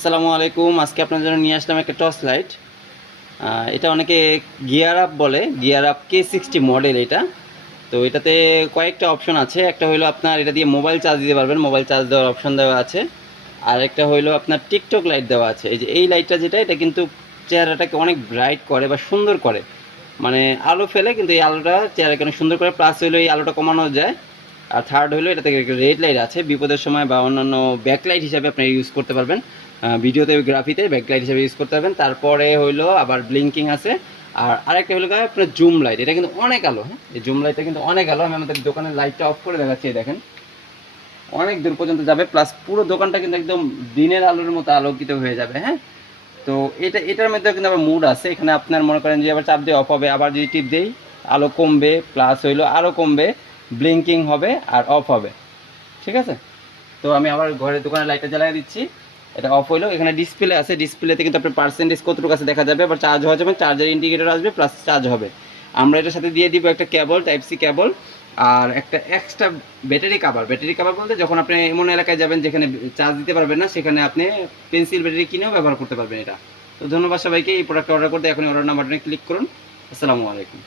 আসসালামু আলাইকুম। আজকে আপনাদের জন্য নিয়ে আসলাম একটা টর্চ লাইট। এটা অনেকে গিয়ার আপ বলে, গিয়ার আপ K60 মডেল এটা। তো এটাতে কয়েকটা অপশন আছে। একটা হলো আপনার এটা দিয়ে মোবাইল চার্জ দিতে পারবেন, মোবাইল চার্জ দেওয়ার অপশন দেওয়া আছে। আর একটা হলো আপনার টিকটক লাইট দেওয়া আছে। এই যে এই লাইটটা যেটা, এটা কিন্তু চেহারাটাকে অনেক ব্রাইট করে বা সুন্দর করে, মানে আলো ফেলে কিন্তু এই আলোটা চেহারাকে অনেক সুন্দর করে। প্লাস হলো এই আলোটা কমানো যায়। আর থার্ড হলো এটাতে রেড লাইট আছে, বিপদের সময় বা অন্যান্য ব্যাকলাইট হিসাবে আপনি ইউজ করতে পারবেন। ভিডিওতে গ্রাফিতে ব্যাকলাইট হিসাবে ইউজ করতে পারবেন। তারপরে হইলো আবার ব্লিঙ্কিং আছে। আর আরেকটা হলো আপনার জুম লাইট, এটা কিন্তু অনেক আলো। হ্যাঁ, এই জুম লাইটটা কিন্তু অনেক আলো। আমি আমাদের দোকানের লাইটটা অফ করে দেখাচ্ছি, দেখেন অনেক দূর পর্যন্ত যাবে। প্লাস পুরো দোকানটা কিন্তু একদম দিনের আলোর মতো আলোকিত হয়ে যাবে। হ্যাঁ, তো এটার মধ্যে কিন্তু আবার মুড আছে। এখানে আপনার মনে করেন যে আবার চাপ দিয়ে অফ হবে, আবার যদি টিপ দেই আলো কমবে, প্লাস হইলো আরও কমবে, ব্লিঙ্কিং হবে আর অফ হবে। ঠিক আছে, তো আমি আবার ঘরের দোকানে লাইটটা জ্বালিয়ে দিচ্ছি। এটা অফ হইলো। এখানে ডিসপ্লে আছে, ডিসপ্লেতে কিন্তু আপনার পার্সেন্টেজ কতটুকু আছে দেখা যাবে। আবার চার্জ হওয়া যাবে, চার্জার ইন্ডিকেটর আসবে, প্লাস চার্জ হবে। আমরা এটার সাথে দিয়ে দিব একটা কেবল, টাইপ সি কেবল, আর একটা extra battery cover. Battery cover বলতে যখন আপনি এমন এলাকায় যাবেন যেখানে চার্জ দিতে পারবেন না, সেখানে আপনি পেন্সিল ব্যাটারি কিনেও ব্যবহার করতে পারবেন এটা। তো ধন্যবাদ সবাইকে। এই প্রোডাক্ট অর্ডার করতে এখনই অর্ডার নাম্বারটা ক্লিক করুন। আসসালামু আলাইকুম।